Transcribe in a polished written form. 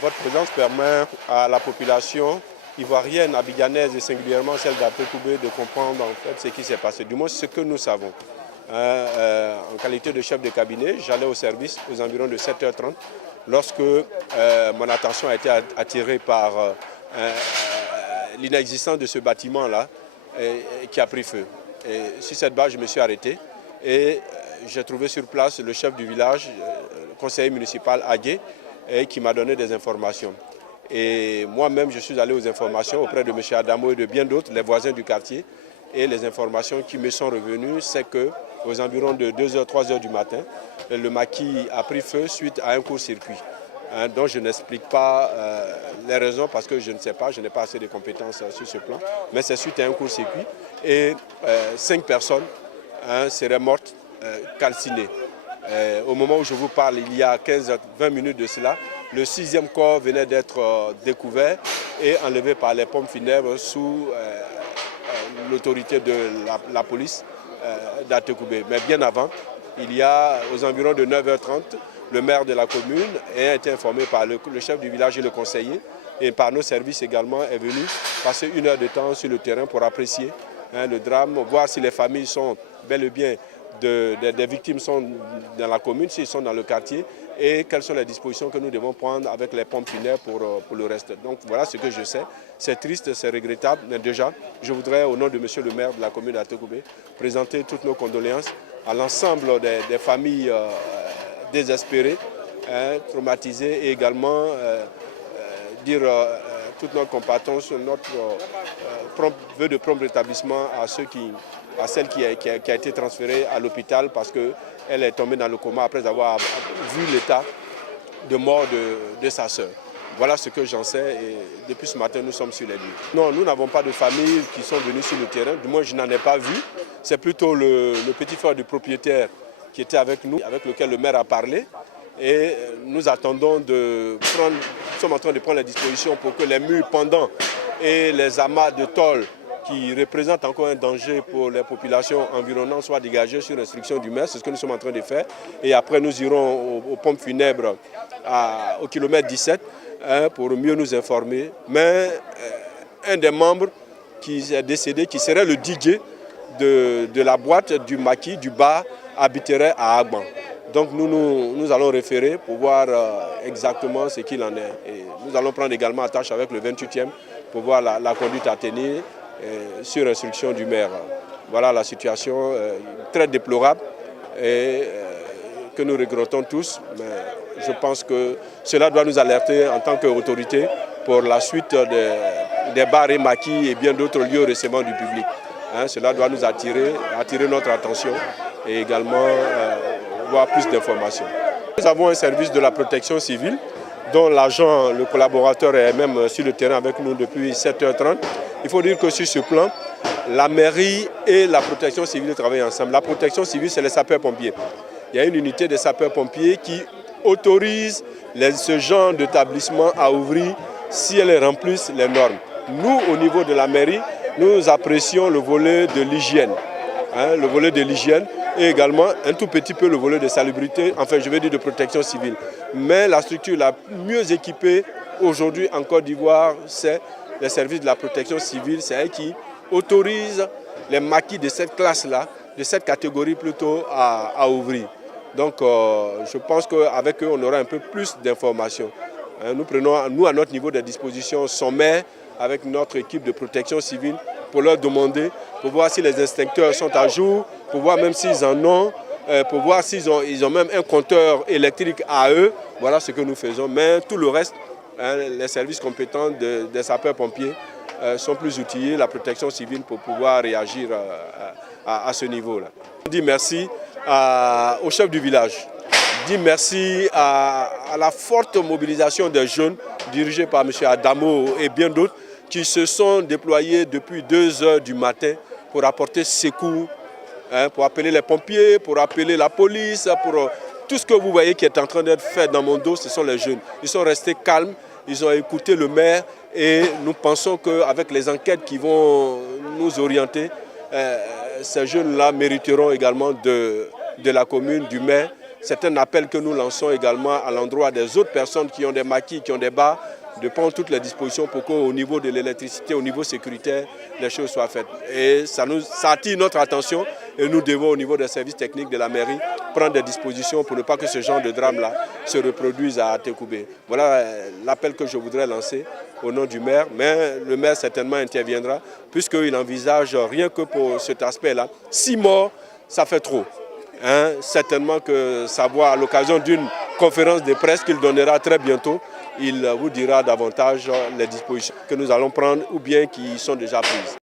Votre présence permet à la population ivoirienne, abidjanaise et singulièrement celle d'Atekoubé de comprendre en fait ce qui s'est passé, du moins ce que nous savons. En qualité de chef de cabinet, j'allais au service aux environs de 7h30 lorsque mon attention a été attirée par l'inexistence de ce bâtiment-là qui a pris feu. Et sur cette base, je me suis arrêté et j'ai trouvé sur place le chef du village, le conseiller municipal Agué, qui m'a donné des informations. Et moi-même, je suis allé aux informations auprès de M. Adamo et de bien d'autres, les voisins du quartier. Et les informations qui me sont revenues, c'est qu'aux environs de 2h, 3h du matin, le maquis a pris feu suite à un court-circuit. Donc je n'explique pas les raisons parce que je ne sais pas, je n'ai pas assez de compétences sur ce plan. Mais c'est suite à un court-circuit. Et 5 personnes seraient mortes calcinées. Au moment où je vous parle, il y a 15-20 minutes de cela, le 6e corps venait d'être découvert et enlevé par les pompes funèbres sous l'autorité de la police d'Atekoubé. Mais bien avant, il y a aux environs de 9h30, le maire de la commune a été informé par le chef du village et le conseiller, et par nos services également est venu passer 1 heure de temps sur le terrain pour apprécier le drame, voir si les familles sont bel et bien des victimes sont dans la commune, s'ils sont dans le quartier, et quelles sont les dispositions que nous devons prendre avec les pompes funèbres pour le reste. Donc voilà ce que je sais. C'est triste, c'est regrettable, mais déjà, je voudrais, au nom de monsieur le maire de la commune d'Atekoubé, présenter toutes nos condoléances à l'ensemble des familles désespérées, traumatisées, et également dire toute notre compatence, notre vœu de prompt rétablissement à celle qui a été transférée à l'hôpital parce qu'elle est tombée dans le coma après avoir vu l'état de mort de sa sœur. Voilà ce que j'en sais et depuis ce matin nous sommes sur les lieux. Non, nous n'avons pas de familles qui sont venues sur le terrain, du moins je n'en ai pas vu. C'est plutôt le petit frère du propriétaire qui était avec nous, avec lequel le maire a parlé. Et nous attendons nous sommes en train de prendre les dispositions pour que les murs pendants et les amas de tôle qui représentent encore un danger pour les populations environnantes soient dégagés sur instruction du maire. C'est ce que nous sommes en train de faire. Et après, nous irons aux pompes funèbres au kilomètre 17 pour mieux nous informer. Mais un des membres qui est décédé, qui serait le DJ de la boîte du maquis, du bar, habiterait à Agban. Donc nous allons référer pour voir exactement ce qu'il en est. Et nous allons prendre également attache avec le 28e pour voir la conduite à tenir sur instruction du maire. Voilà la situation très déplorable et que nous regrettons tous. Mais je pense que cela doit nous alerter en tant qu'autorité pour la suite des bars et maquis et bien d'autres lieux recevant du public. Cela doit nous attirer notre attention et également voir plus d'informations. Nous avons un service de la protection civile dont l'agent, le collaborateur est même sur le terrain avec nous depuis 7h30. Il faut dire que sur ce plan, la mairie et la protection civile travaillent ensemble. La protection civile, c'est les sapeurs-pompiers. Il y a une unité de sapeurs-pompiers qui autorise ce genre d'établissement à ouvrir si elles remplissent les normes. Nous, au niveau de la mairie, nous apprécions le volet de l'hygiène. Le volet de l'hygiène et également un tout petit peu le volet de salubrité, enfin je veux dire de protection civile. Mais la structure la mieux équipée aujourd'hui en Côte d'Ivoire, c'est les services de la protection civile, c'est elle qui autorise les maquis de cette classe-là, de cette catégorie plutôt à ouvrir. Donc je pense qu'avec eux, on aura un peu plus d'informations. Nous prenons, nous, à notre niveau, des dispositions sommaires avec notre équipe de protection civile pour leur demander, pour voir si les inspecteurs sont à jour, pour voir même s'ils en ont, pour voir s'ils ont même un compteur électrique à eux. Voilà ce que nous faisons. Mais tout le reste, les services compétents des sapeurs-pompiers sont plus outillés, la protection civile, pour pouvoir réagir à ce niveau-là. On dit merci au chef du village. On dit merci à la forte mobilisation des jeunes dirigés par M. Adamo et bien d'autres qui se sont déployés depuis 2h du matin pour apporter secours, pour appeler les pompiers, pour appeler la police, pour tout ce que vous voyez qui est en train d'être fait dans mon dos, ce sont les jeunes. Ils sont restés calmes, ils ont écouté le maire et nous pensons qu'avec les enquêtes qui vont nous orienter, ces jeunes-là mériteront également de la commune, du maire, C'est un appel que nous lançons également à l'endroit des autres personnes qui ont des maquis, qui ont des bars, de prendre toutes les dispositions pour qu'au niveau de l'électricité, au niveau sécuritaire, les choses soient faites. Et ça attire notre attention et nous devons, au niveau des services techniques de la mairie, prendre des dispositions pour ne pas que ce genre de drame-là se reproduise à Tekoubé. Voilà l'appel que je voudrais lancer au nom du maire, mais le maire certainement interviendra puisqu'il envisage rien que pour cet aspect-là. 6 morts, ça fait trop. Certainement que savoir à l'occasion d'une conférence de presse qu'il donnera très bientôt, il vous dira davantage les dispositions que nous allons prendre ou bien qui sont déjà prises.